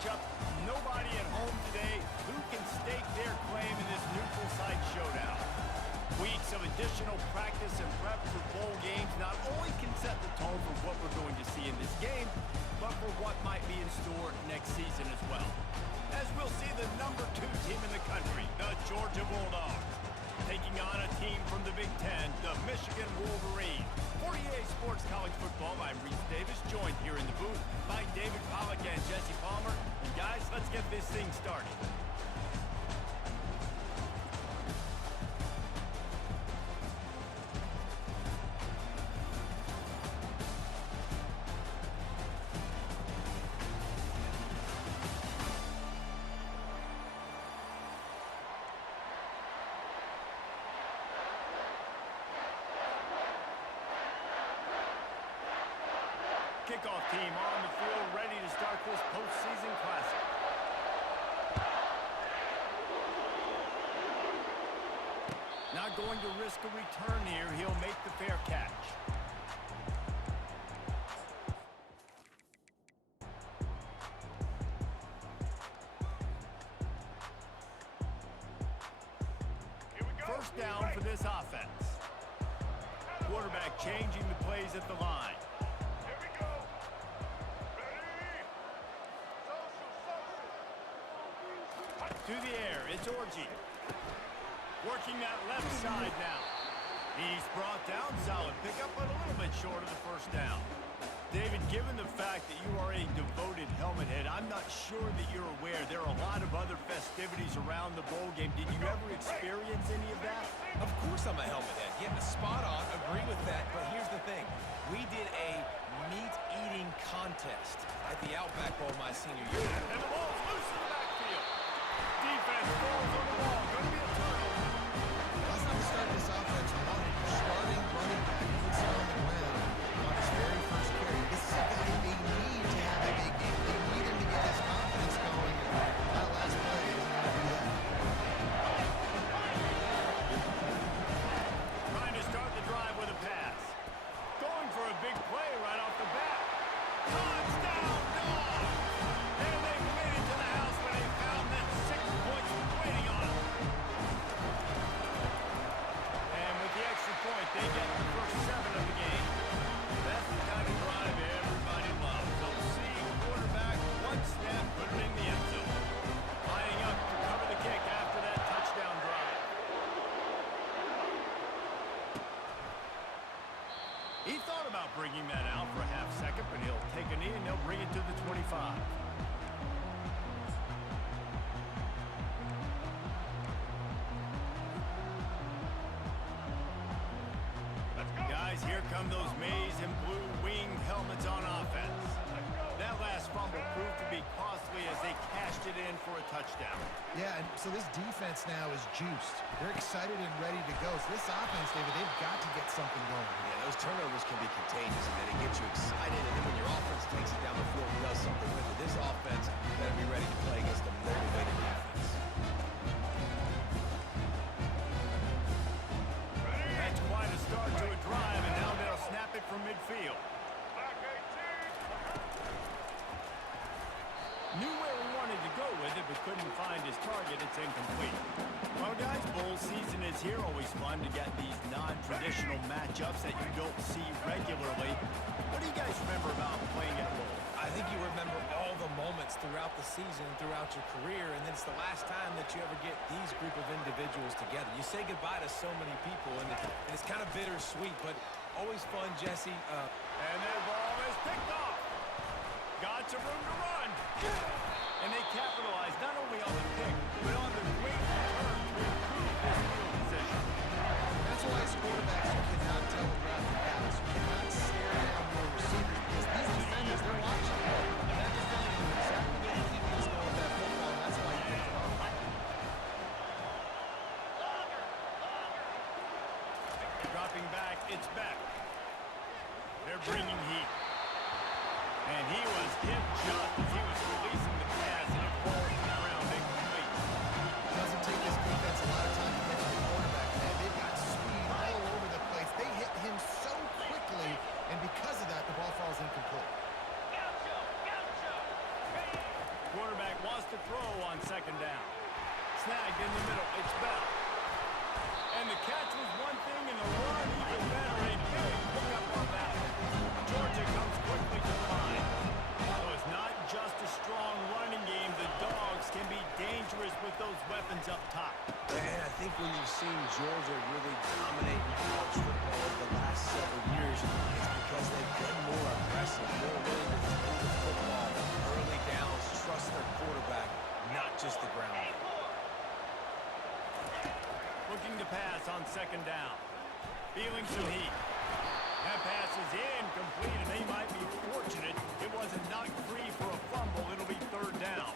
matchup. Nobody at home today who can stake their claim in this neutral site showdown. Weeks of additional practice and prep for bowl games not only can set the tone for what we're going to see in this game, but for what might be in store next season as well. As we'll see the number 2 team in the country, the Georgia Bulldogs, taking on a team from the Big Ten, the Michigan Wolverines. For EA Sports College Football, I'm Reese Davis, joined here in the booth by David Pollack and Jesse Palmer. And guys, let's get this thing started. Kickoff team on the field, ready to start this postseason classic. Not going to risk a return here. He'll make the fair catch. First down for this offense. Quarterback changing the plays at the line. To the air, it's Orji. Working that left side now. He's brought down, solid pickup, but a little bit short of the first down. David, given the fact that you are a devoted helmet head, I'm not sure that you're aware there are a lot of other festivities around the bowl game. Did you ever experience any of that? Of course I'm a helmet head. Yeah, spot on, agree with that, but here's the thing. We did a meat-eating contest at the Outback Bowl my senior year. And the ball's loose in the backfield. Defense falls on the ball. Going to be a turnover. That's not the start of this offense. Starting running back puts it on the ground on his very first carry. This is a guy they need to have a big game. They need him to get his confidence going. That last play isn't going to do that. Trying to start the drive with a pass. Going for a big play right off the bat. Touchdown, Dogs! And they've made it to the house when they found that 6 points waiting on them. And with the extra point, they get the first 7 of the game. That's the kind of drive everybody loves. They'll see quarterback, one snap, put it in the end zone. Lining up to cover the kick after that touchdown drive. He thought about bringing that out for a half second, but he'll take a knee and they'll bring it to the 25. Guys, here come those maize and blue winged helmets on offense. That last fumble proved to be costly as they cashed it in for a touchdown. Yeah, and so this defense now is juiced. They're excited and ready to go. So this offense, David, they've got to get something going. Yeah, those turnovers can be contagious, man. They get you excited, and then when your offense takes it down the field and does something with it, this offense better be ready to play against a motivated defense. That's quite a start to a drive, and now they'll snap it from midfield. Knew where he wanted to go with it, but couldn't find his target. It's incomplete. Well, guys, bowl season is here. Always fun to get these non-traditional matchups that you don't see regularly. What do you guys remember about playing at a bowl? I think you remember all the moments throughout the season, throughout your career, and then it's the last time that you ever get these group of individuals together. You say goodbye to so many people, and it's kind of bittersweet, but always fun, Jesse. And that ball is picked off. Got some room to run. And they capitalize not only on the pick, but on the great return to improve this field position. That's why as quarterbacks you cannot telegraph the pass. You cannot stare down your receivers because these defenders, they're watching. That defender knew exactly where the keep is going with that football, and that's why he picked it off. Dropping back, it's Beck. They're bringing heat. And he was hit just as he was releasing the pass, and it falls to the ground incomplete. It doesn't take this defense a lot of time to get to the quarterback, man. They've got speed all over the place. They hit him so quickly, and because of that, the ball falls incomplete. throw on second down. Snagged in the middle. It's Bell. And the catch was one thing, and the run even better. A big pickup on that. Georgia comes quickly to the line. So it's not just a strong running game. The Dogs can be dangerous with those weapons up top. And I think when you've seen Georgia really dominate in college football over the last several years, it's because they've been more aggressive, more willing to throw the football early downs, trust their quarterback, not just the ground game. Looking to pass on second down. Feeling some heat. That pass is incomplete, and they might be fortunate it wasn't knocked free for a fumble. It'll be third down.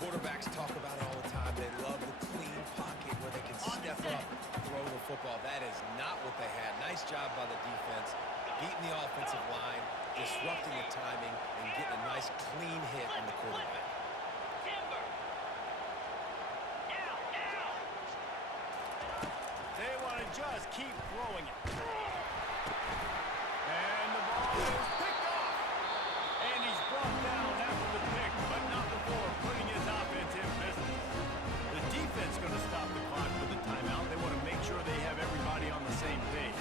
Quarterbacks talk about it all the time. They love the clean pocket where they can step up, throw the football. That is not what they had. Nice job by the defense, beating the offensive line, disrupting the timing, and getting a nice clean hit on the quarterback. They want to just keep throwing it. And the ball is picked off. And he's brought down after the pick, but not before putting his offense in business. The defense going to stop the clock with a timeout. They want to make sure they have everybody on the same page.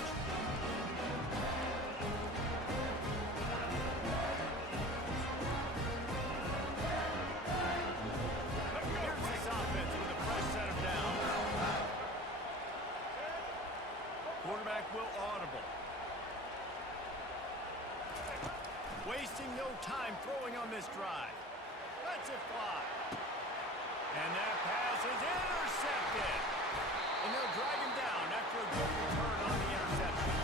Here's this offense with a fresh set of downs. Quarterback will audible. Wasting no time throwing on this drive. Lets it fly. And that pass is intercepted. And they'll drag him down after a good return on the interception.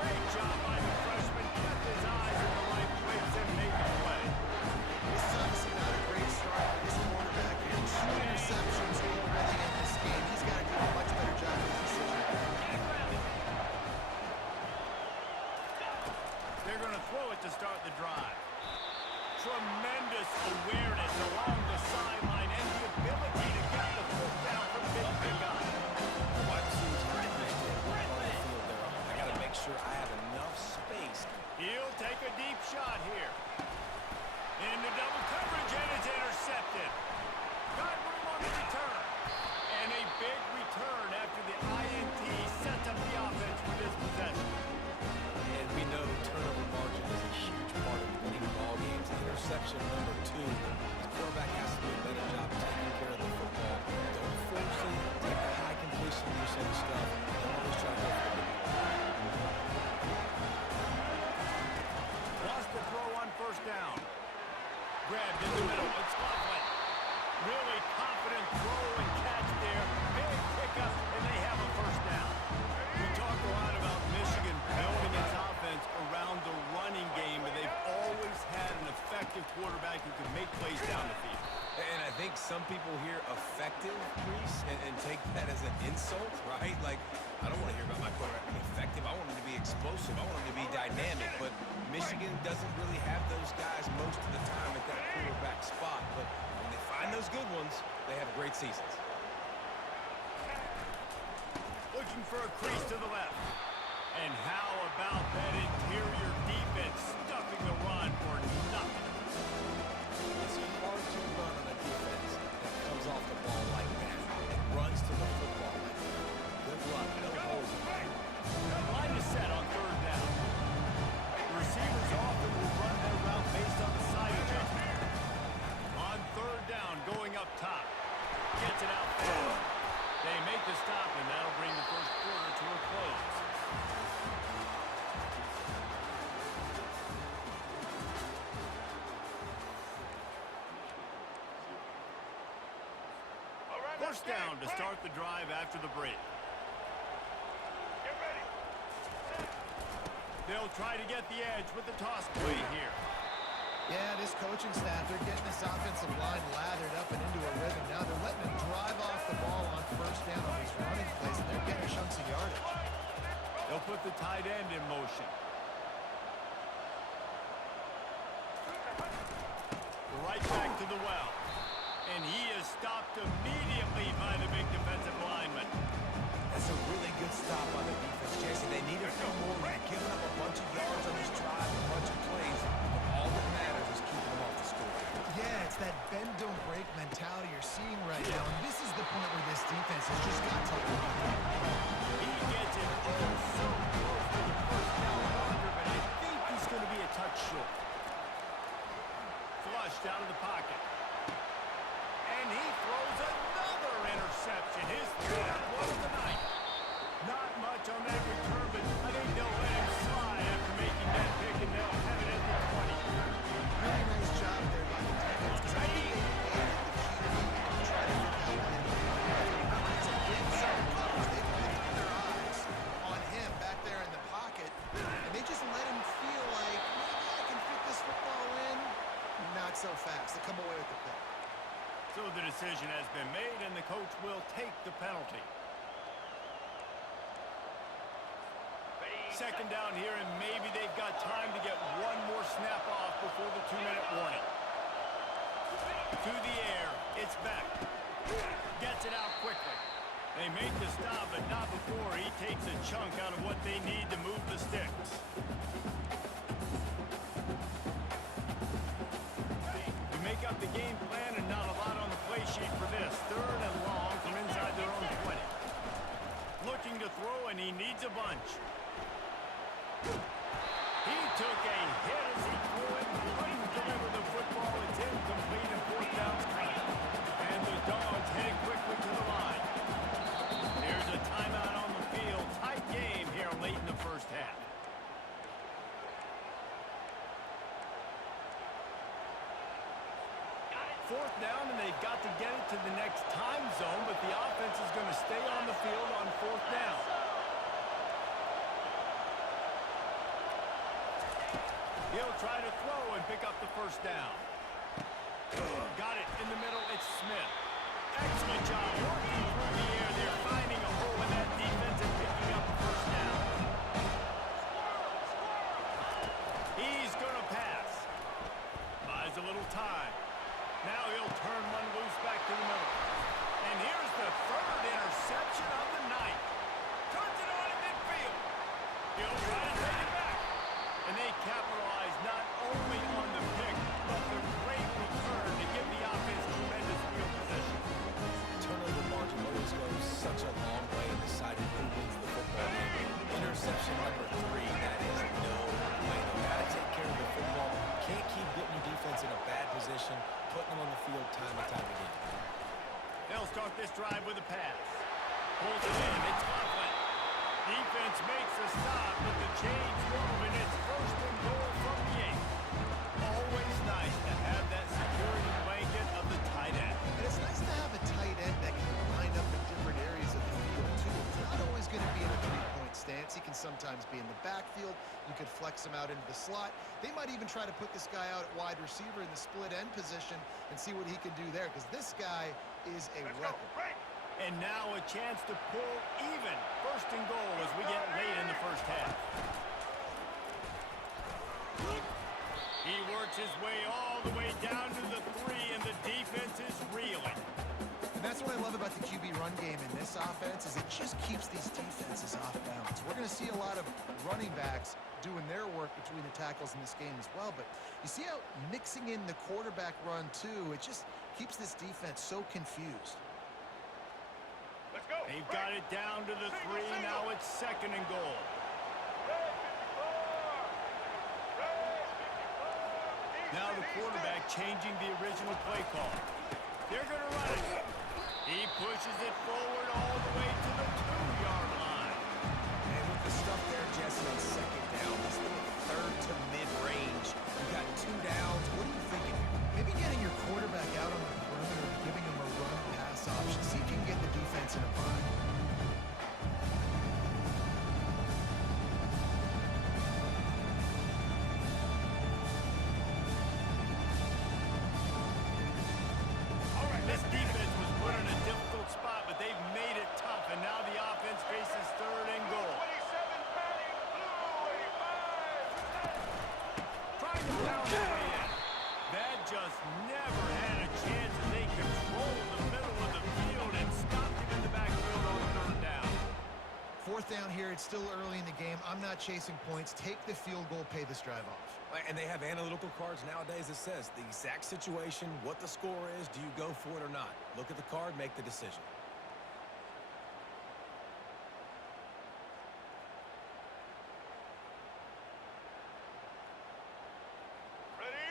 Great job by the freshman. Kept his eyes in the right place and made the play. This is obviously not a great start for this quarterback. He had 2 interceptions already in this game. He's got to do a much better job with this decision. They're going to throw it to start the drive. Tremendous awareness along the sideline and the ability to get the foot down for big pickup. Wide receivers have to understand what part of the field they're on. I got to make sure I have enough space. He'll take a deep shot here. Into double coverage, and it's intercepted. Got room on the return. And a big return after the INT sets up the offense for this possession. And we know turnover margin is a huge part of winning ball games. Interception number 2. The quarterback has to do a better job taking care of the football. Don't force it. Take the high completion percentage stuff. Don't always try to go for the big play. Lost the throw on first down. Grabbed in the middle. It's Coughlin. Really confident throw and catch there. Big pickup, and they have a first down. We talk a lot about Michigan building its offense around the running game, but they've always had an effective quarterback who can make plays down the field. And I think some people hear effective, Reese, and take that as an insult, right? Like, I don't want to hear about my quarterback being effective. I want him to be explosive. I want him to be dynamic. But Michigan doesn't really have those guys most of the time at that quarterback spot. But when they find those good ones, they have great seasons. Looking for a crease to the left. And how about that interior defense stuffing the run for nothing? It's hard to run on a defense that comes off the ball like that and runs to the football like that. Good luck. No holes in there. Line is set on third down. The receivers often will run their route based on the side adjustment. On third down, going up top. Gets it out fast. They make the stop, and that'll bring the first quarter to a close. First down to start the drive after the break. They'll try to get the edge with the toss play here. Yeah, this coaching staff, they're getting this offensive line lathered up and into a rhythm. Now they're letting them drive off the ball on first down on these running plays, and they're getting chunks of yardage. They'll put the tight end in motion. Right back to the well. And he is stopped immediately by the big defensive lineman. That's a really good stop on the defense, Jason. They need a few more. They're giving up a bunch of yards on this drive, a bunch of plays. But all that matters is keeping them off the score. Yeah, it's that bend, don't break mentality. touch short. Flushed out of the pocket. And he throws another interception. His third one of the night. Not much on that return, but I think they'll let him slide after making that pick, and they'll have it at the 20. Really nice job there by the defense, because I think they aided the QB to try to figure out when it's a big zone coverage. They put their eyes on him back there in the pocket, and they just let him feel like, maybe I can fit this football in. Not so fast. They come away with the pick. So the decision has been made, and the coach will take the penalty. Second down here, and maybe they've got time to get one more snap off before the 2-minute warning. To the air, it's back. Gets it out quickly. They make the stop, but not before he takes a chunk out of what they need to move the sticks. You make up the game plan, and not a lot on the play sheet for this. Third and long from inside their own 20. Looking to throw, and he needs a bunch. He took a hit as he threw it, couldn't deliver the football. It's incomplete, and fourth down's coming. And the Dogs heading quickly to the line. There's a timeout on the field. Tight game here late in the first half. Fourth down, and they've got to get it to the next time zone, but the offense is going to stay on the field on fourth down. He'll try to throw and pick up the first down. Got it in the middle. It's Smith. Excellent job working through the air. They're finding a hole in that defense and picking up the first down. He's going to pass. Buys a little time. Now he'll turn one loose back to the middle. And here's the third interception of the night. Turns it on in midfield. He'll try to take it back. And they capitalize not only on the pick, but the great return to give the offense tremendous field position. Turnover margin always goes such a long way in deciding who wins the football game. Interception number 3, that is no bueno. Gotta take care of the football. Can't keep getting your defense in a bad position, putting them on the field time and time again. They'll start this drive with a pass. Pulls it in. It's Coughlin. Defense makes a stop, but the chains move, and it's first and goal from the 8. Always nice to have that security blanket of the tight end. And it's nice to have a tight end that can line up in different areas of the field, too. It's not always going to be in a three-point stance. He can sometimes be in the backfield. You could flex him out into the slot. They might even try to put this guy out at wide receiver in the split end position and see what he can do there, because this guy is a weapon. And now a chance to pull even. First and goal as we get late in the first half. He works his way all the way down to the 3, and the defense is reeling. And that's what I love about the QB run game in this offense, is it just keeps these defenses off balance. We're going to see a lot of running backs doing their work between the tackles in this game as well, but you see how mixing in the quarterback run too, it just keeps this defense so confused. They've got it down to the 3. Now it's second and goal. Now the quarterback changing the original play call. They're going to run it. He pushes it forward all the way to the 2-yard line. And with the stuff there, Jesse, on second down, this little third to mid-range. You got 2 downs. What are you thinking here? Maybe getting your quarterback out on the perimeter and giving him a run-pass option. See if you can get the defense in a bind. This defense was put in a difficult spot, but they've made it tough, and now the offense faces third and goal. Trying to pound their way in. That just never had a chance as they controlled the middle of the field and stopped him in the backfield on third down. Fourth down here, it's still early in the game. I'm not chasing points. Take the field goal, pay this drive off. And they have analytical cards nowadays that says the exact situation, what the score is, do you go for it or not? Look at the card, make the decision.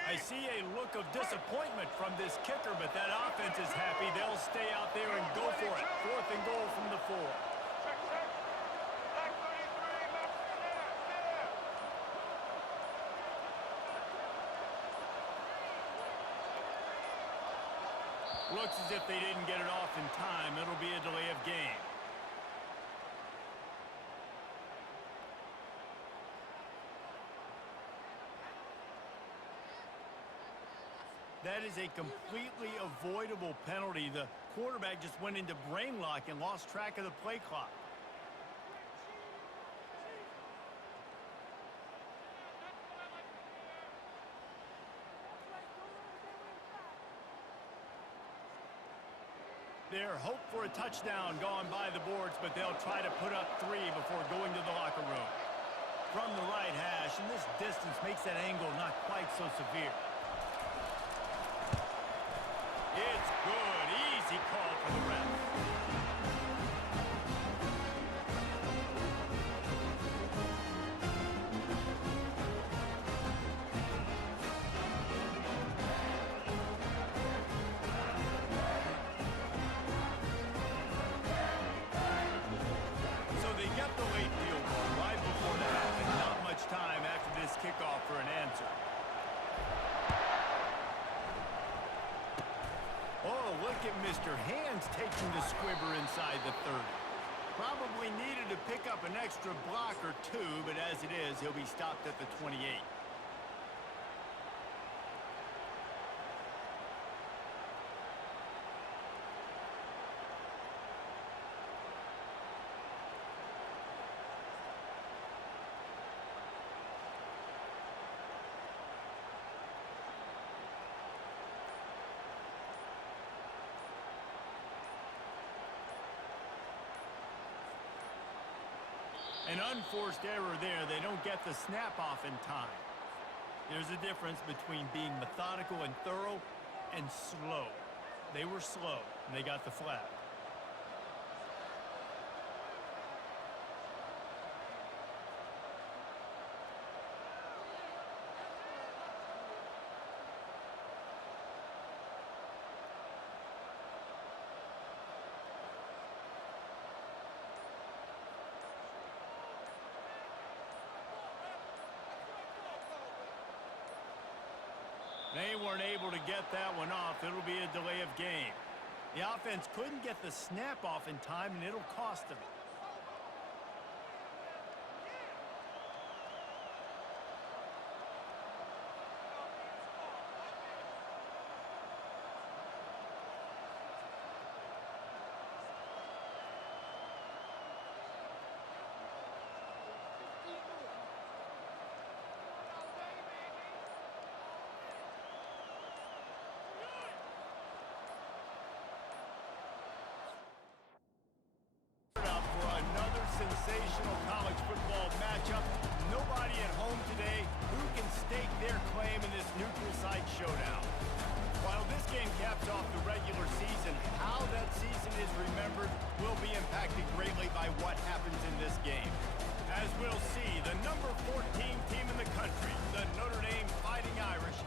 I see a look of disappointment from this kicker, but that offense is happy. They'll stay out there and go for it. 4th and goal from the 4. Looks as if they didn't get it off in time. It'll be a delay of game. That is a completely avoidable penalty. The quarterback just went into brain lock and lost track of the play clock. Their hope for a touchdown gone by the boards, but they'll try to put up 3 before going to the locker room. From the right hash, and this distance makes that angle not quite so severe. It's good. Easy call for the ref. So they get the late field goal right before the half, and not much time after this kickoff for an answer. Oh, look at Mr. Hands taking the squibber inside the 30. Probably needed to pick up an extra block or 2, but as it is, he'll be stopped at the 28. An unforced error there. They don't get the snap off in time. There's a difference between being methodical and thorough and slow. They were slow, and they got the flag. They weren't able to get that one off. It'll be a delay of game. The offense couldn't get the snap off in time, and it'll cost them. Sensational college football matchup. Nobody at home today who can stake their claim in this neutral site showdown. While this game caps off the regular season, how that season is remembered will be impacted greatly by what happens in this game. As we'll see, the number 14 team in the country, the Notre Dame Fighting Irish,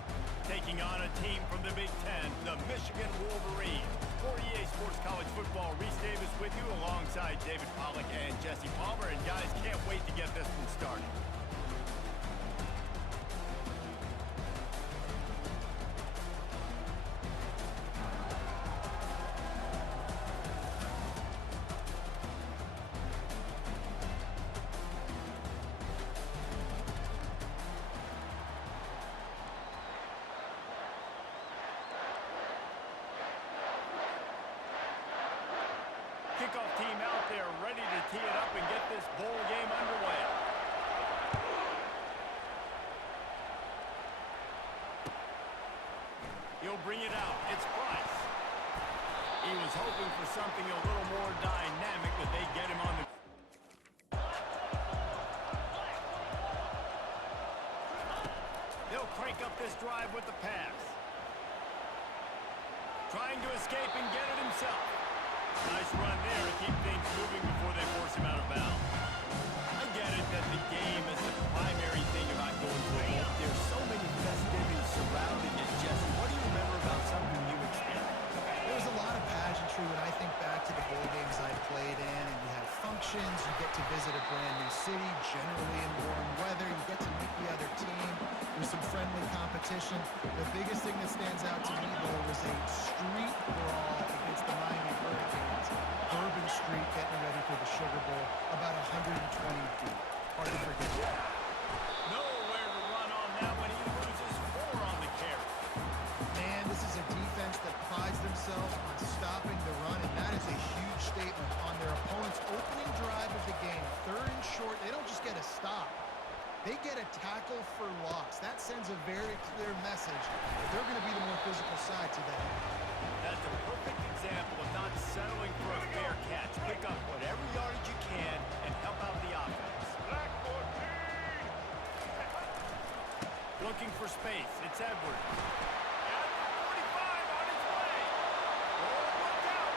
taking on a team from the Big Ten, the Michigan Wolverines. For EA Sports College Football, Reese Davis with you alongside David Pollack and Jesse Palmer. And guys, can't wait to get this one started. Kickoff team out there ready to tee it up and get this bowl game underway. He'll bring it out. It's Price. He was hoping for something a little more dynamic, but they get him on the... They'll crank up this drive with the pass. Trying to escape and get it himself. Nice run there to keep things moving before they force him out of bounds. I get it that the game is the primary thing about going to a bowl. There's so many festivities surrounding traditions. You get to visit a brand new city, generally in warm weather. You get to meet the other team. There's some friendly competition. The biggest thing that stands out to me, though, was a street brawl against the Miami Hurricanes. Bourbon Street getting ready for the Sugar Bowl, about 120 deep. Hard to forget. Nowhere to run on that one. He loses 4 on the carry. Man, this is a defense that prides themselves on stopping the run, and that is a huge statement on their opponent's opening drive of the game. 3rd and short, they don't just get a stop. They get a tackle for loss. That sends a very clear message that they're going to be the more physical side today. That's a perfect example of not settling for a fair catch. Pick up whatever yardage you can and help out the offense. Looking for space. It's Edwards. At the 45 on his way. Oh, look out.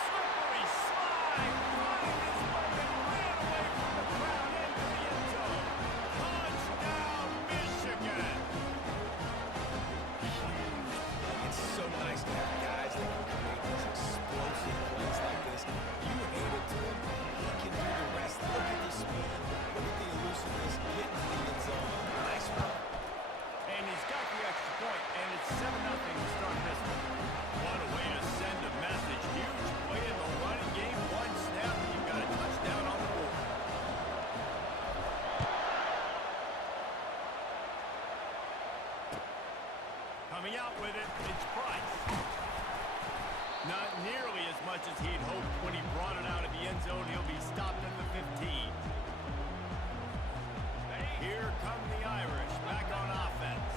Slippery slide. Running his weapon. Ran away from the crowd into the end zone. Touchdown, Michigan. It's so nice to have guys that can create these explosive plays like this. You hand it to him, he can do the rest. Look at the speed, look at the elusiveness, getting to the end zone. Nice run. And he's got the extra point, and it's 7-0 to start this one. What a way to send a message. Huge play in the running game. 1 snap, and you've got a touchdown on the board. Coming out with it, it's Price. Not nearly as much as he'd hoped when he brought it out of the end zone. He'll be stopped at the 15. Here come the Irish, back on offense.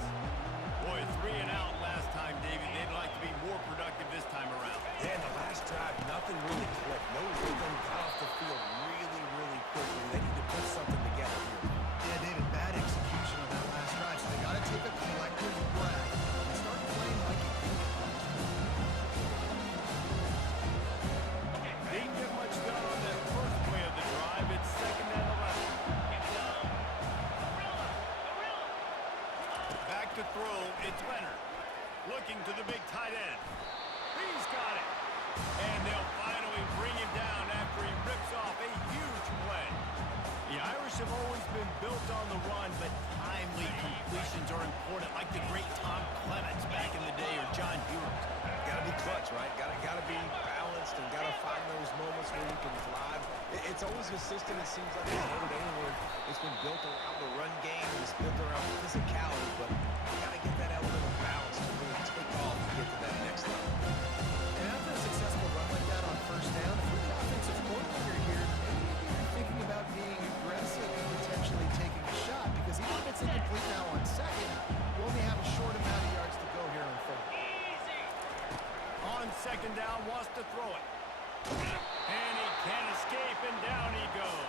Boy, 3 and out last time, David. They'd like to be more productive this time around. Yeah, the last drive, nothing really clicked. No rhythm, got off the field really quickly. They need to put something together here. Yeah, David, bad execution on that last drive, so they got to take a collective breath and start playing like a unit. Didn't get much done on that first play of the drive. It's 2nd and 11. Back to throw, it's Leonard. Looking to the big tight end. He's got it. And they'll finally bring him down after he rips off a huge play. The Irish have always been built on the run, but timely completions are important, like the great Tom Clements back in the day or John Hewett. Got to be clutch, right? Got to be balanced and got to find those moments where you can thrive. It's always a system, it seems like, it's Notre Dame where it's been built around the run game and it's built around physicality, but you got to get that element of balance to really take off and get to that next level. And after a successful run like that on 1st down, if you're the offensive coordinator here, maybe you're thinking about being aggressive and potentially taking a shot, because even if it's incomplete now on 2nd, you only have a short amount of yards to go here on 3rd. On 2nd down, wants to throw it. And he can't escape, and down he goes.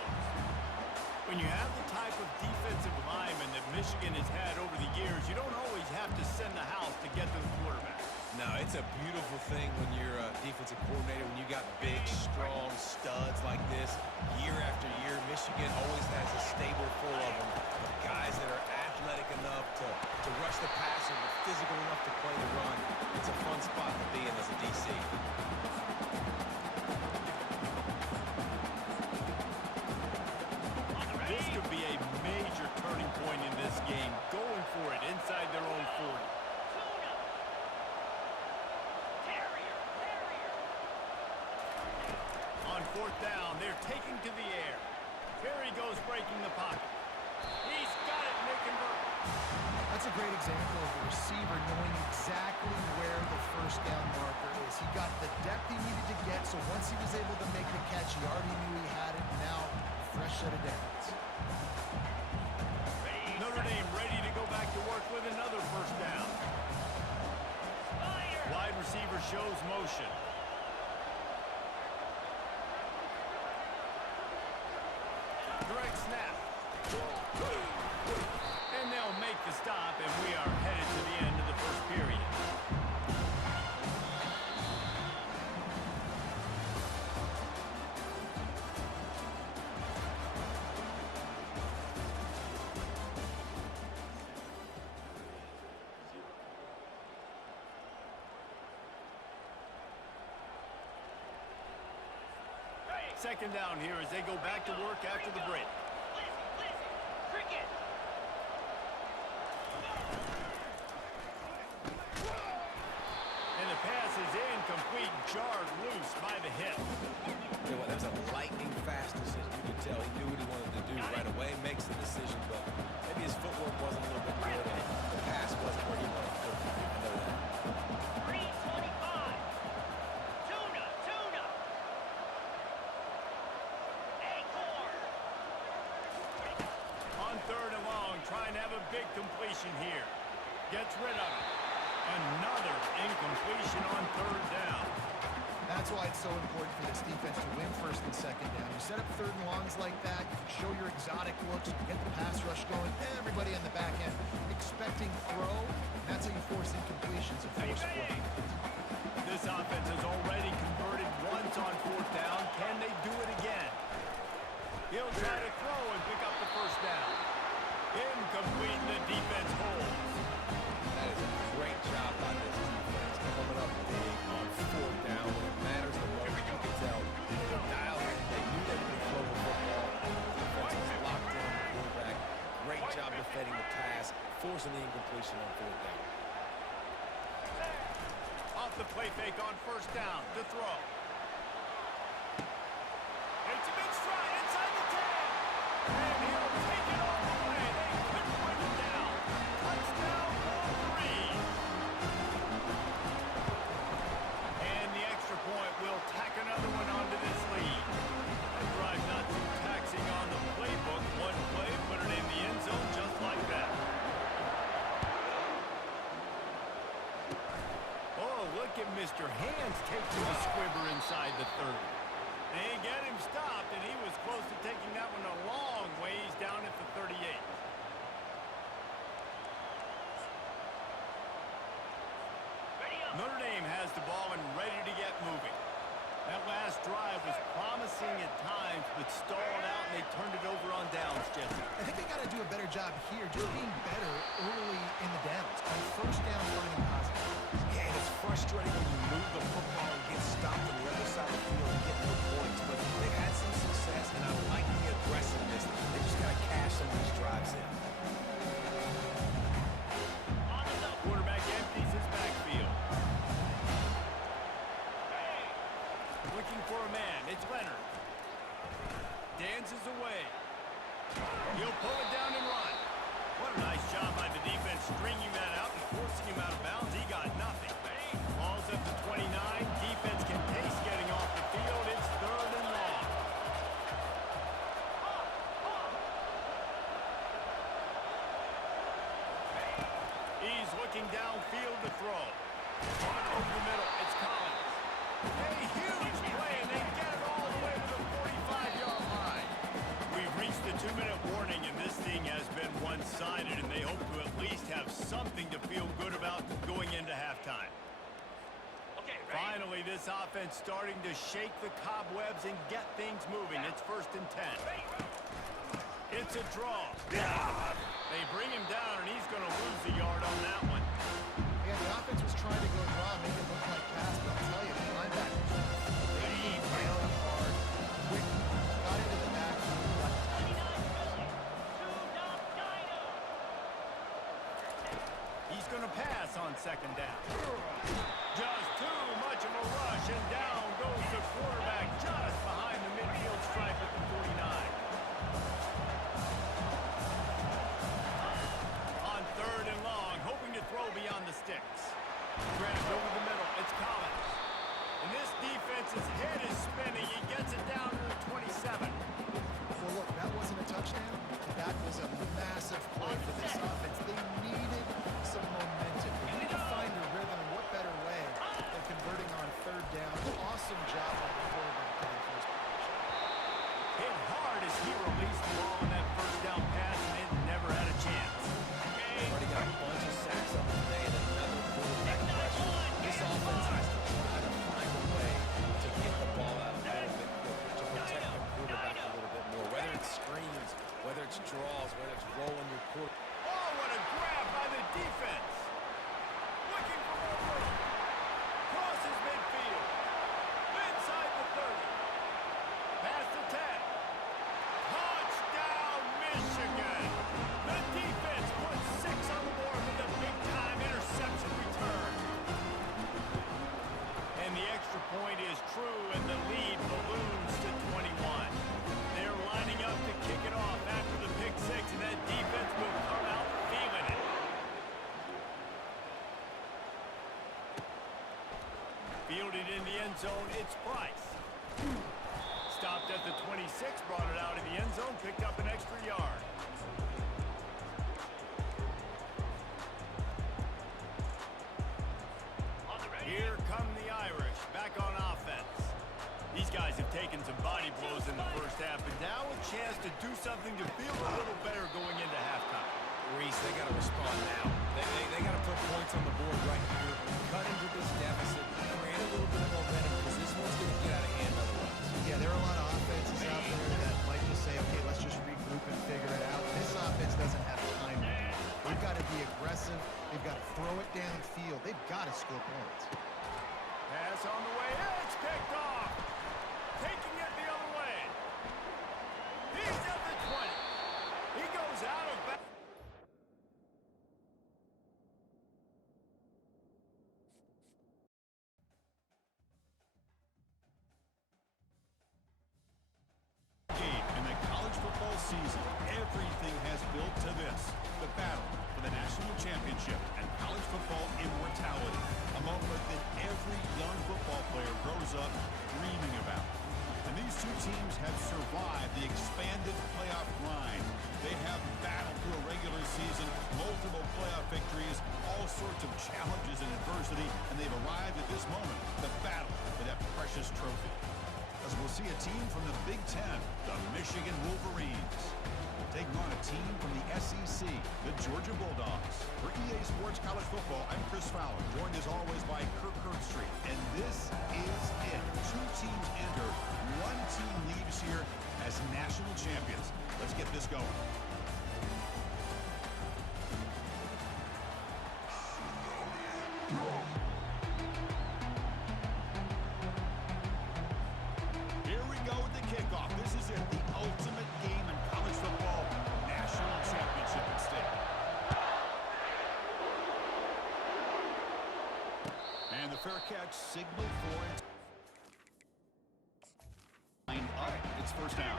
When you have the type of defensive lineman that Michigan has had over the years, you don't always have to send the house to get to the quarterback. No, it's a beautiful thing when you're a defensive coordinator, when you got big, strong studs like this. Year after year, Michigan always has a stable full of them, of guys that are athletic enough to rush the passer, but physical enough to play the run. It's a fun spot to be in as a DC. This could be a major turning point in this game, going for it inside their own 40. On 4th down, they're taking to the air. Perry goes breaking the pocket. He's got it, Nick and Burke. That's a great example of the receiver knowing exactly where the 1st down marker is. He got the depth he needed to get, so once he was able to make the catch, he already knew he had it. Now, fresh set of downs. Notre Dame ready to go back to work with another 1st down. Wide receiver shows motion. Direct snap. And they'll make the stop, and we are headed to the end of the 1st period. second down here as they go back to work after the break. And the pass is incomplete, jarred loose by the hip. You know what, that was a lightning-fast decision. You could tell he knew what he wanted to do right away, makes the decision, but maybe his footwork wasn't a little bit good, and the pass wasn't where he wanted to go. I know that. 325. Tuna. Acorn. On third and long, trying to have a big completion here. Gets rid of it. Another incompletion on third down. That's why it's so important for this defense to win first and second down. You set up third and longs like that, you can show your exotic looks, you get the pass rush going, everybody on the back end expecting throw. That's how you force incompletions and force play. This offense has already converted once on fourth down. Can they do it again? He'll try to throw and pick up the first down. Incomplete, and the defense holds. That is a great job by this defense, coming up big on fourth down when it matters the most. You can tell they were dialed in. They knew they could throw the football. The defense was locked in on the quarterback. Great job defending the pass, forcing the incompletion on fourth down. Off the play fake on first down to throw. It's a big stride inside the 10. And he'll take it all the way. They couldn't bring it down. Touchdown, Wolverine. And the extra point will tack another one onto this lead. That drive not too taxing on the playbook. One play, put it in the end zone just like that. Oh, look at Mr. Hands taking the squibber inside the 30. They get him stopped, and he was close to taking that one a long ways down at the 38. Notre Dame has the ball and ready to get moving. That last drive was promising at times, but stalled out, and they turned it over on downs, Jesse. I think they got to do a better job here, just being better early in the downs. On first down, finding positive. Yeah, and it's frustrating when you move the football and get stopped on the other side of the field and get no points. But they've had some success, and I like the aggressiveness. They just got to cash some of these drives in. Quarterback empties his backfield. Looking for a man. It's Leonard. Dances away. He'll pull it down and run. What a nice job by the defense stringing that out and forcing him out of bounds. He got nothing. Ball's at the 29. Defense can taste getting off the field. It's third and long. He's looking downfield to throw. On over the middle. It's Collins. A huge play, and they get it all the way to the 45-yard line. We've reached the 2-minute warning, and this thing has been one-sided, and they hope to at least have something to feel good about going into halftime. Finally, this offense starting to shake the cobwebs and get things moving. It's first and 10. It's a draw. They bring him down, and he's going to lose the yard on that one. Yeah, the offense was trying to go draw, make it look like pass, but I'll tell you, the linebackers, they nailed hard, quick, got into the backfield, got He's going to pass on second down. Just too much of a rush, and down goes the quarterback just behind the midfield stripe at the 49. On third and long, hoping to throw beyond the sticks. Grabbed over the middle. It's Collins. And this defense's head is spinning. He gets it down to the 27. Well, look, that wasn't a touchdown. That was a massive play for this offense. They needed some momentum. They needed to find their rhythm, and what better way than converting on third down. Awesome job by the quarterback getting first position. Hit hard as Fielded in the end zone, it's Price. Stopped at the 26, brought it out in the end zone, picked up an extra yard. Here come the Irish, back on offense. These guys have taken some body blows in the first half, but now a chance to do something to feel a little better going into halftime. Reese, they got to respond now. They got to put points on the board right here, cut into this deficit, create a little bit of momentum, because this one's going to get out of hand otherwise. Yeah, there are a lot of offenses out there that might just say, okay, let's just regroup and figure it out. This offense doesn't have time to do that. They've got to be aggressive. They've got to throw it downfield. They've got to score points. Pass on the way, it's picked off. Taking it the other way. He's at the 20. He goes out of bounds. In the college football season, everything has built to this. The battle for the national championship and college football immortality. A moment that every young football player grows up dreaming about. And these two teams have survived the expanded playoff grind. They have battled through a regular season, multiple playoff victories, all sorts of challenges and adversity, and they've arrived at this moment, the battle for that precious trophy. As we'll see a team from the Big Ten, the Michigan Wolverines, taking on a team from the SEC, the Georgia Bulldogs. For EA Sports College Football, I'm Chris Fowler, joined as always by Kirk Herbstreit. And this is it. Two teams enter, one team leaves here as national champions. Let's get this going. Here we go with the kickoff. This is it, the ultimate game in college football, national championship at stake. And the fair catch signaled for it. Line up, it's first down.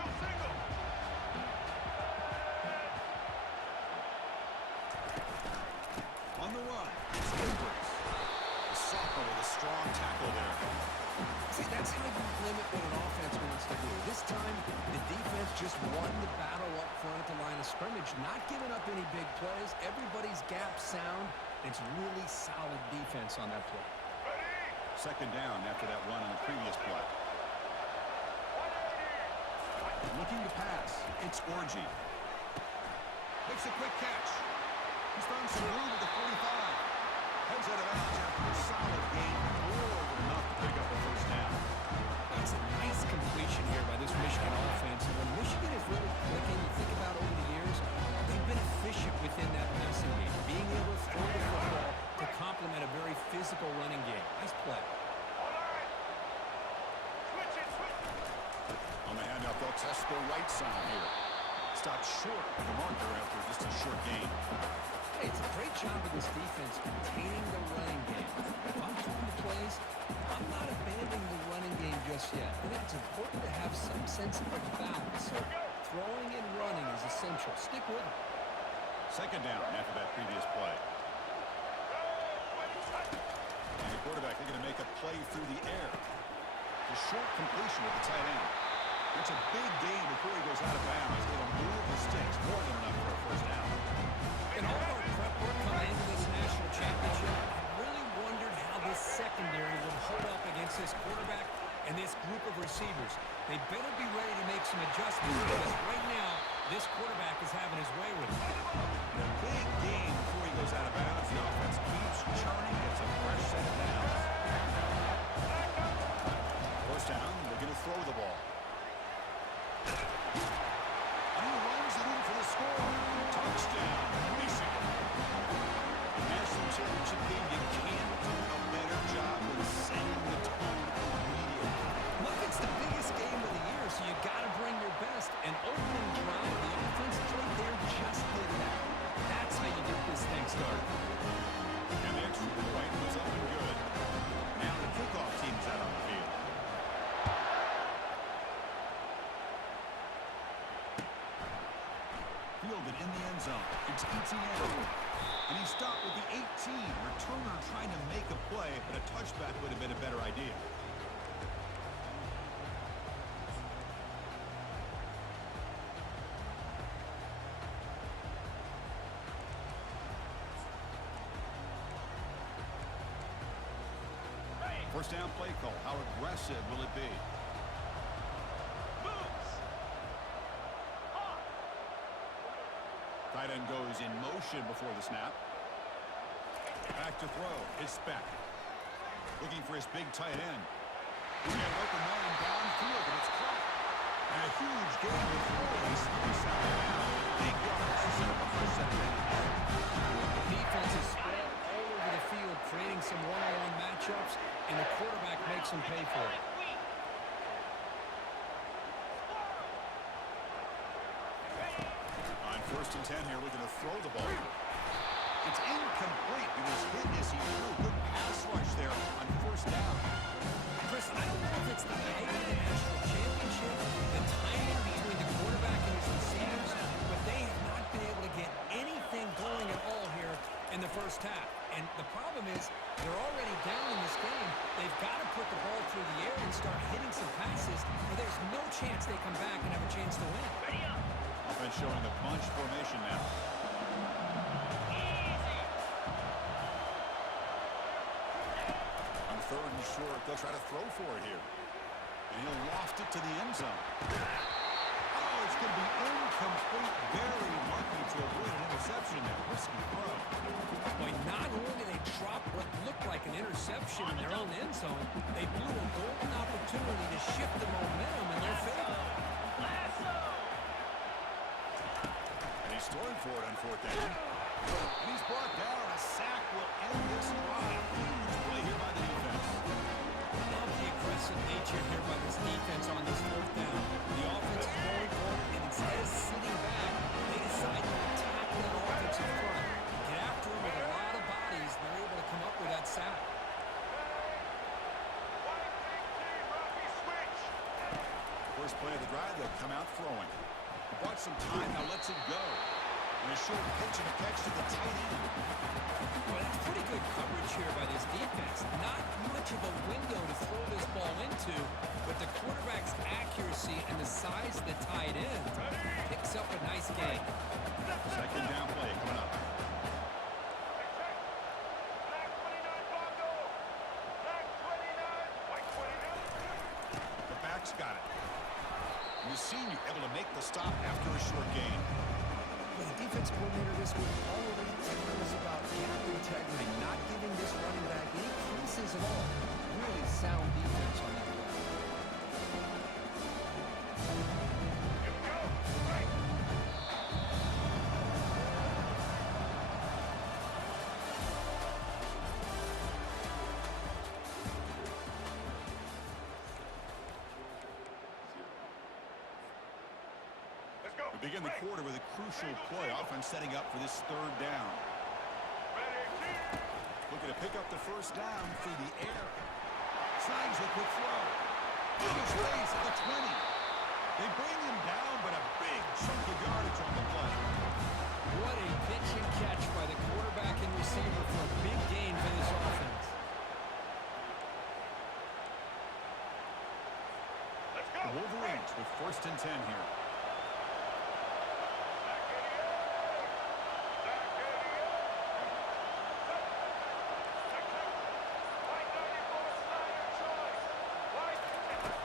On the run, it's Edwards. The sophomore with a strong tackle there. See, that's how you limit what an offense wants to do. This time, the defense just won the battle up front at the line of scrimmage, not giving up any big plays. Everybody's gap sound. It's really solid defense on that play. Second down after that run on the previous play. Looking to pass, it's Orji. Makes a quick catch. He's found some room at the 45. Heads out of bounds after a solid game, more than enough to pick up a first down. It's a nice completion here by this Michigan offense. And when Michigan is really clicking, you think about over the years, they've been efficient within that passing game, being able to throw the football to complement a very physical running game. Nice play. On the handoff, they'll test the right side here. Stopped short of the marker after just a short gain. Hey, it's a great job of this defense containing the running game. If I'm calling the plays, I'm not abandoning the running game just yet. I think it's important to have some sense of balance. So throwing and running is essential. Stick with it. Second down after that previous play. And the quarterback looking to make a play through the air. The short completion with the tight end. It's a big gain before he goes out of bounds. It'll move the sticks more than enough for a first down. In all of our prep work coming into this national championship, I really wondered how this secondary would hold up against this quarterback and this group of receivers. They better be ready to make some adjustments because right now, this quarterback is having his way with it. A big gain before he goes out of bounds. The offense keeps churning. Gets a fresh set of downs. First down, looking to throw the ball. And he runs it in for the score. Touchdown, Michigan. National championship game, you can't do a better job than setting the tone immediately. Look, it's the biggest game of the year, so you got to bring your best. And opening drive, the offense right there just did that. That's how you get this thing started. And the extra point was up and good. Now the kickoff team's out on the field. Fielded in the end zone. It's Etienne. And he stopped with the 18. Returner trying to make a play, but a touchback would have been a better idea. First down play call. How aggressive will it be? Moves. Hawk. Tight end goes in motion before the snap. Back to throw. It's back. Looking for his big tight end. He had an open man downfield, and it's caught. And a huge gain before he sneaks out of bounds. Big yards to set up a first set of downs. The defense is spread all over the field, creating some one-on-one matchups, and the quarterback makes them pay for it. On 1st and 10 here, looking to throw the ball. It's incomplete. He was hit as he threw. Good pass rush there on 1st down. Chris, I don't know if it's the height of the national championship, the timing between the quarterback and his receivers, but they have not been able to get anything going at all here in the first half. And the problem is they're already down in this game. They've got to put the ball through the air and start hitting some passes, or there's no chance they come back and have a chance to win. Ready up. Offense showing the bunch formation now. Easy. On 3rd and short, they'll try to throw for it here. And he'll loft it to the end zone. Oh, it's going to be incomplete. Very lucky to avoid an interception there. Risky throw. Boy, not only did they drop what looked like an interception in their own end zone, they blew a golden opportunity to shift the momentum in their favor. Lasso. And he's throwing for it on 4th down. And he's brought down. A sack will end this drive. Huge play here by the defense. Love the aggressive nature here by this defense on this 4th down. The offense is going for it, and instead of sitting back, they decide to attack that offensive front. Get after him with a lot of bodies, and they're able to come up with that sack. First play of the drive, they'll come out throwing. He bought some time, now lets it go. And a short pitch and a catch to the tight end. Well, that's pretty good coverage here by this defense. Not much of a window to throw this ball into, but the quarterback's accuracy and the size of the tight end picks up a nice gain. 2nd down play coming up. The back's got it. And the senior able to make the stop after a short gain. Well, the defense coordinator this week already telling us about gap integrity, not giving this running back any creases at all. Really sound defense on that play. We begin the quarter with a crucial play. Offense setting up for this 3rd down. Looking to pick up the 1st down through the air. Signs a quick throw. Huge race at the 20. They bring him down, but a big chunk of yardage on the play. What a pitch and catch by the quarterback and receiver for a big gain for this offense. The Wolverines with 1st and 10 here.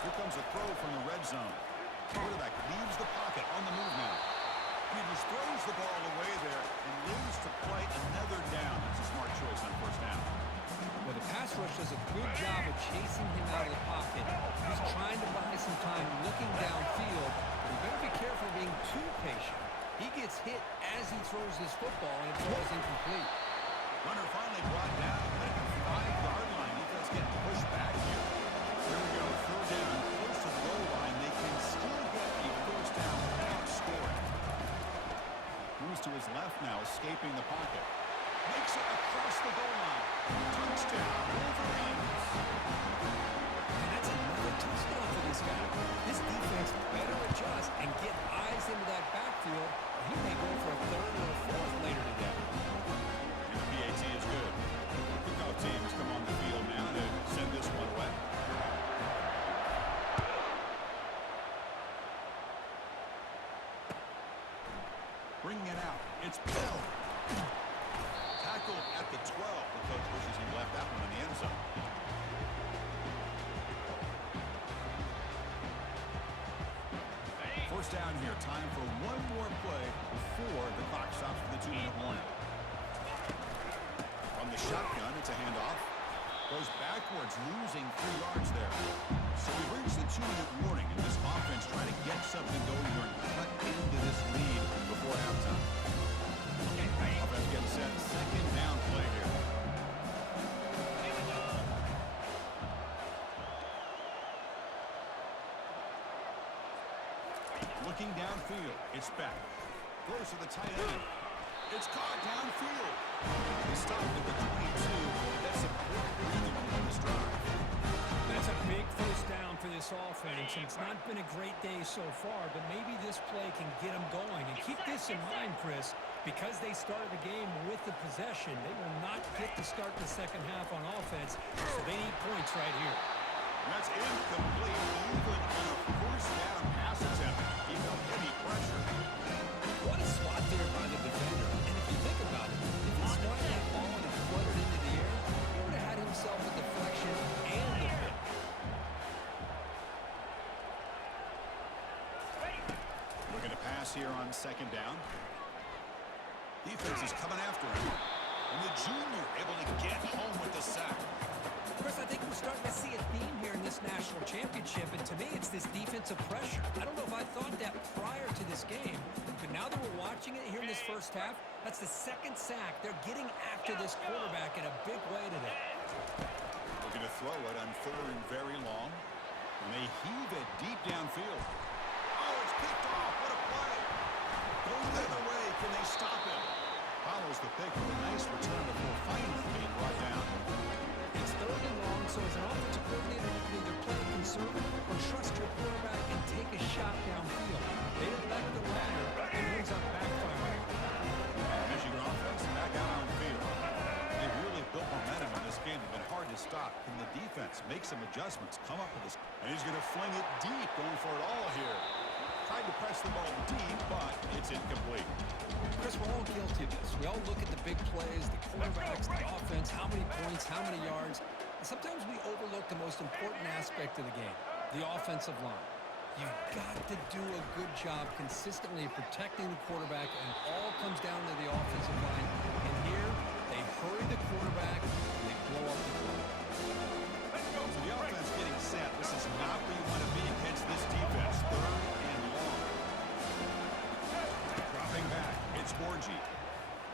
Here comes a throw from the red zone. Quarterback leaves the pocket on the move now. And he just throws the ball away there and leaves to play another down. That's a smart choice on 1st down. Well, the pass rush does a good job of chasing him out of the pocket. He's trying to buy some time looking downfield, but he better be careful being too patient. He gets hit as he throws this football, and it falls incomplete. Runner finally brought down at the 5-yard line. Defense getting pushed back here. Here we go, 3rd down, close to the goal line. They can still get a 1st down without scoring. Moves to his left now, escaping the pocket. Makes it across the goal line. Touchdown, Wolverines. And that's another touchdown for this guy. This defense better adjust and get eyes into that backfield, or he may go for a 3rd or a 4th later today. And the PAT is good. Kickoff 12. The coach wishes he left that one in the end zone. First down here. Time for one more play before the clock stops for the 2-minute warning. From the shotgun, it's a handoff. Goes backwards, losing 3 yards there. So we've reached the 2-minute warning, and this offense trying to get something going here and cut into this lead before halftime. Offense getting set. Second down play here. Looking downfield. It's back. Throws to the tight end. It's caught downfield. He stopped at the 22. That's a quick breather on this drive. That's a big first down for this offense. And it's not been a great day so far, but maybe this play can get them going. And keep this in mind, Chris, because they started the game with the possession, they will not get to start the second half on offense, so they need points right here. That's incomplete. Even on a first down pass attempt, he felt heavy pressure. What a swat there by the defender. And if you think about it, if he swatted that ball and it fluttered into the air, he would have had himself a deflection and a pick. Looking to pass here on second down. Defense is coming after him. And the junior able to get home with the sack. Chris, I think we're starting to see a theme here in this national championship, and to me, it's this defensive pressure. I don't know if I thought that prior to this game, but now that we're watching it here in this first half, that's the second sack. They're getting after this quarterback in a big way today. Looking to throw it on third and very long. And they heave it deep downfield. Oh, it's picked off. What a play. Going the other way. Can they stop him? Follows the pick with a nice return before finally being brought down. It's third and long, so as an offensive coordinator, you can either play conservative or trust your quarterback and take a shot downfield. They elect the latter, and ends up backfiring. Michigan offense back out on the field. They've really built momentum in this game. It's been hard to stop. Can the defense make some adjustments, come up with this? And he's going to fling it deep, going for it all here. Tried to press the ball deep, but it's incomplete. Chris, we're all guilty of this. We all look at the big plays, the quarterbacks, the offense, how many points, how many yards. And sometimes we overlook the most important aspect of the game, the offensive line. You've got to do a good job consistently protecting the quarterback, and it all comes down to the offensive line. And here, they hurry the quarterback, and they blow up the clock. So the offense getting set. This is not where you want to be against this defense. Third and long. Dropping back. It's Borgie.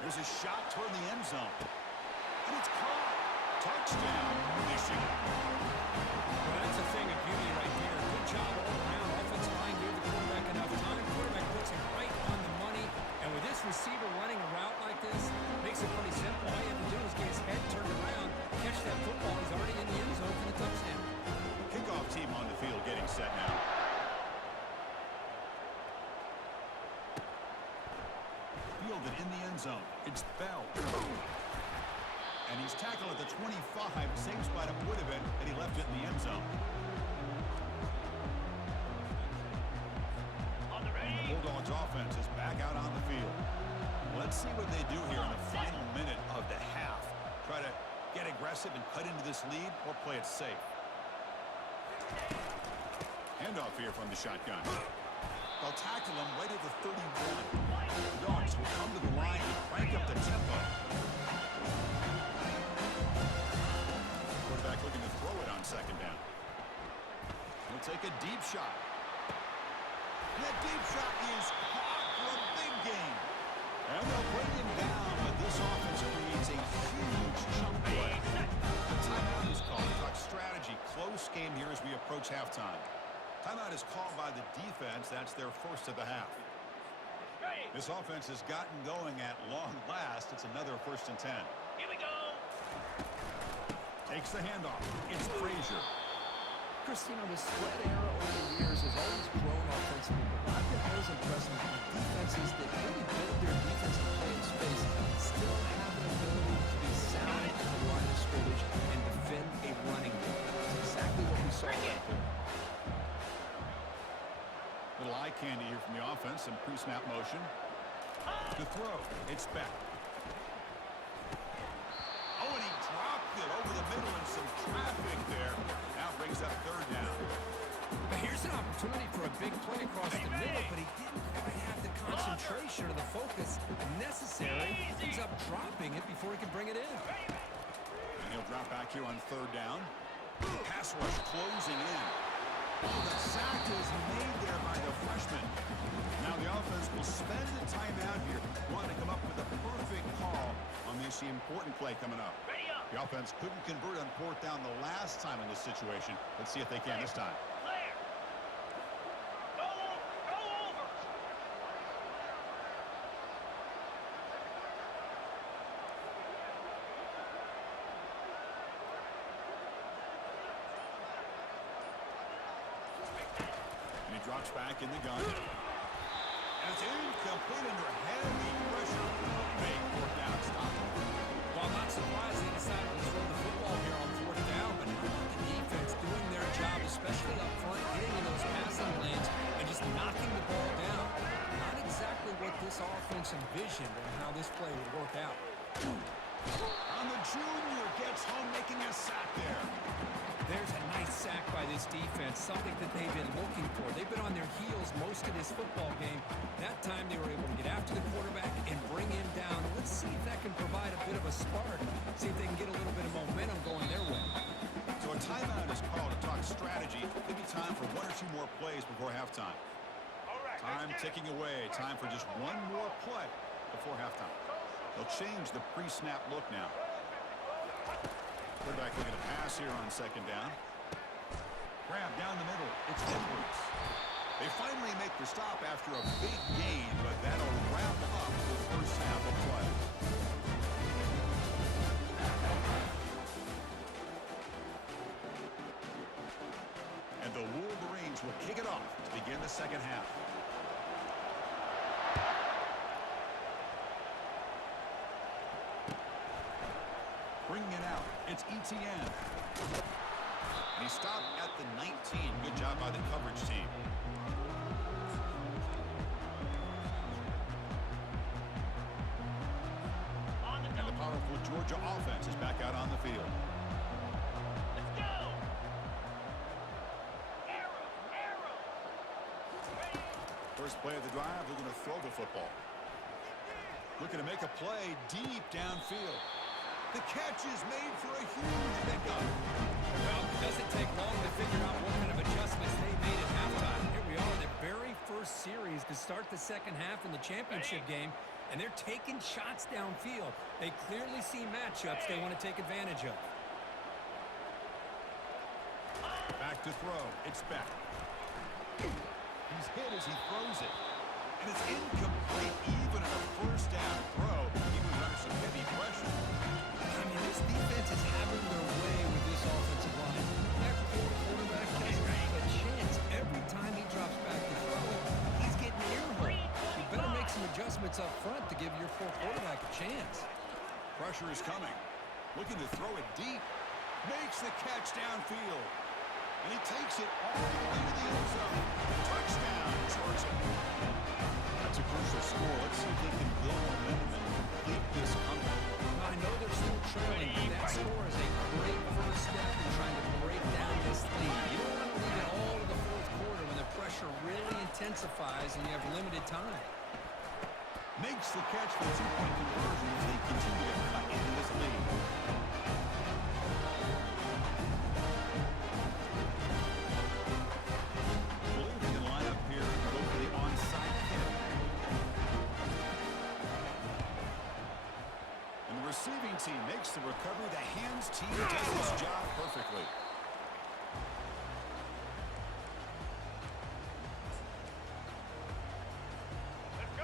There's a shot toward the end zone. And it's caught. Touchdown, Michigan. Well, that's a thing of beauty right there. Good job all around. Offensive line gave the quarterback enough time. Quarterback puts him right on the money. And with this receiver running a route like this, makes it pretty simple. All you have to do is get his head turned around, catch that football. He's already in the end zone for the touchdown. Kickoff team on the field getting set now. Fielded in the end zone. It's Bell. And he's tackled at the 25. Same spot it would have been, and he left it in the end zone. On the ready. The Bulldogs offense is back out on the field. Let's see what they do here in the final minute of the half. Try to get aggressive and cut into this lead, or play it safe. Handoff here from the shotgun. They'll tackle him right at the 31. The Dogs will come to the line and crank up the tempo. Quarterback looking to throw it on second down. He'll take a deep shot. And that deep shot is caught for a big gain. And they'll bring him down, but this offense creates a huge chunk play. The timeout is called. Talk strategy. Close game here as we approach halftime. Timeout is called by the defense. That's their first of the half. This offense has gotten going at long last. It's another 1st and 10. Here we go. Takes the handoff. It's Frazier. Christine, the spread era over the years has always grown offensively, but what I've been always impressed with the defenses that really build their defensive play in space still have an ability to be sound at the line of scrimmage and defend a running game. That's exactly what we saw right there. Little eye candy here from the offense. Some pre-snap motion. To throw. It's back. opportunity for a big play across the middle, but he didn't quite have the concentration or the focus necessary. Ends up dropping it before he can bring it in. And he'll drop back here on third down. Pass rush closing in. Oh, the sack is made there by the freshman. Now the offense will spend the timeout here, wanting to come up with a perfect call on this important play coming up. Ready up. The offense couldn't convert on fourth down the last time in this situation. Let's see if they can this time. Clear. Go over. Go over. And he drops back in the gun. And it's incomplete under heavy pressure. Big fourth down stop. Well, I'm not surprised they decided to throw the football here on fourth down, but how about the defense doing their job, especially up front, getting in those passing lanes and just knocking the ball down. Not exactly what this offense envisioned and how this play would work out. And the junior gets home making a sack there. There's a nice sack by this defense, something that they've been looking for. They've been on their heels most of this football game. That time they were able to get after the quarterback and bring him down. Let's see if that can provide a bit of a spark, see if they can get a little bit of momentum going their way. So a timeout is called to talk strategy. Maybe time for one or two more plays before halftime. All right. Time ticking away. Time for just one more play before halftime. They'll change the pre-snap look now. Quarterback looking to pass here on second down. Grab down the middle. It's Edwards. They finally make the stop after a big gain, but that'll wrap up the first half of play. And the Wolverines will kick it off to begin the second half. Bringing it out, it's Etienne. And he stopped at the 19. Good job by the coverage team. On the And the double. powerful Georgia offense is back out on the field. Let's go. Arrow. Arrow. Ready. First play of the drive, they're going to throw the football. Looking to make a play deep downfield. The catch is made for a huge pickup. Well, it doesn't take long to figure out what kind of adjustments they made at halftime. Here we are, the very first series to start the second half in the championship game, and they're taking shots downfield. They clearly see matchups they want to take advantage of. Back to throw. It's back. He's hit as he throws it. And it's incomplete even on a first down throw. He was under some heavy pressure. I mean, this defense is having their way with this offensive line. That poor quarterback doesn't have a chance. Every time he drops back to throw, he's getting earhole. You better make some adjustments up front to give your poor quarterback a chance. Pressure is coming. Looking to throw it deep. Makes the catch downfield. And he takes it all the way to the end zone. Touchdown, Georgia. That's a crucial score. Let's see if they can build momentum and complete this comeback. I know they're still trailing, but that score is a great first step in trying to break down this lead. You don't want to leave it all to the fourth quarter when the pressure really intensifies and you have limited time. Makes the catch for the two-point conversion as they continue to cut into this lead. I believe they can line up here and go for the onside kick. And the receiving team makes the recovery. The hands team does its job perfectly.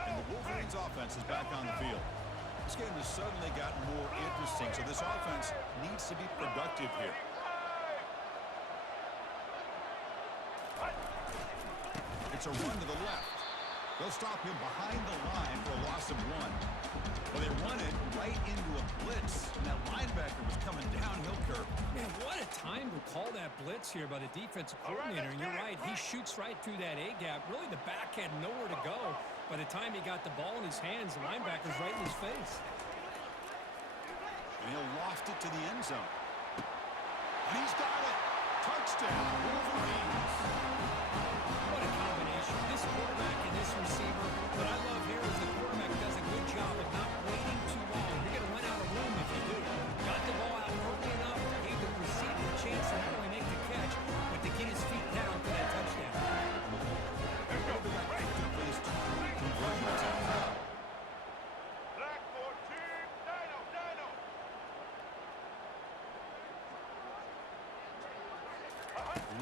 And the Wolverines offense is back on the field. This game has suddenly gotten more interesting, so this offense needs to be productive here. It's a run to the left. They'll stop him behind the line for a loss of 1. Well, they run it right into a blitz, and that linebacker was coming downhill curve. Man, what a time to call that blitz here by the defensive coordinator. And you're right, he shoots right through that A-gap. Really, the back had nowhere to go. By the time he got the ball in his hands, the linebacker's right in his face. And he'll loft it to the end zone. And he's got it. Touchdown, Wolverines. this quarterback and this receiver, what I love here is the quarterback does a good job of not waiting too long. You're going to run out of room if you do. Got the ball out early enough to give the receiver a chance to not only make the catch, but to get his feet down for that touchdown. Blackboard team, Dino, Dino.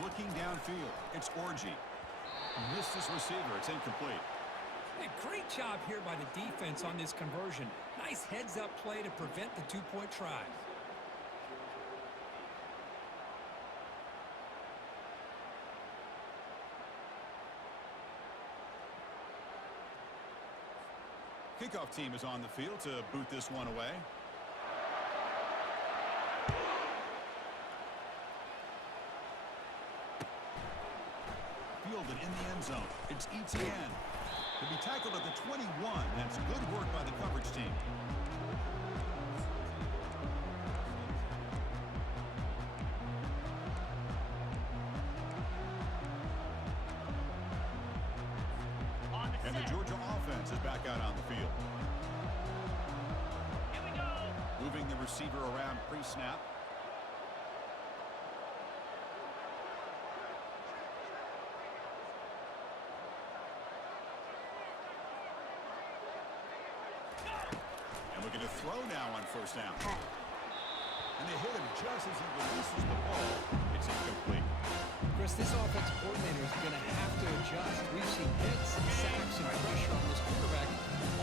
Looking downfield, it's Orji. Missed his receiver. It's incomplete. Hey, great job here by the defense on this conversion. Nice heads-up play to prevent the two-point try. Kickoff team is on the field to boot this one away. Fielded in the end zone. It's Etienne. To be tackled at the 21. That's good work by the coverage team. And the Georgia offense is back out on the field. Here we go. Moving the receiver around pre-snap. And looking to throw now on first down. And they hit him just as he releases the ball. It's incomplete. Chris, this offensive coordinator is going to have to adjust. We've seen hits and sacks and pressure on this quarterback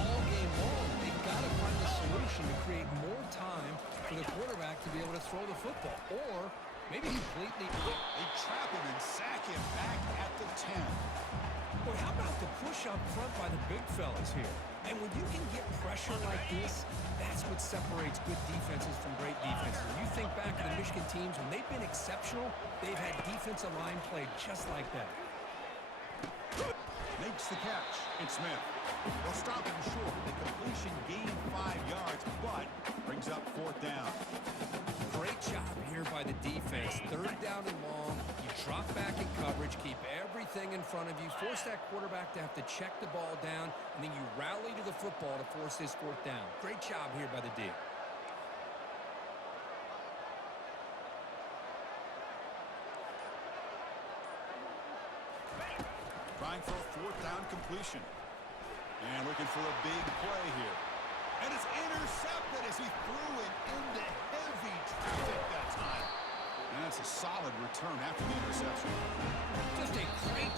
all game long. They've got to find a solution to create more time for the quarterback to be able to throw the football. Or maybe completely... They trap him and sack him back at the 10. Boy, how about the push up front by the big fellas here? And when you can get pressure like this, that's what separates good defenses from great defenses. You think back to the Michigan teams, when they've been exceptional, they've had defensive line play just like that. Makes the catch. It's Smith. They'll stop him short. The completion gained 5 yards, but brings up fourth down. Great job here by the defense. Third down and long. You drop back in coverage, keep everything in front of you, force that quarterback to have to check the ball down, and then you rally to the football to force this fourth down. Great job here by the D. Trying for a fourth down completion. And looking for a big play here. And it's intercepted as he threw it into heavy traffic that time. And that's a solid return after the interception. Just a great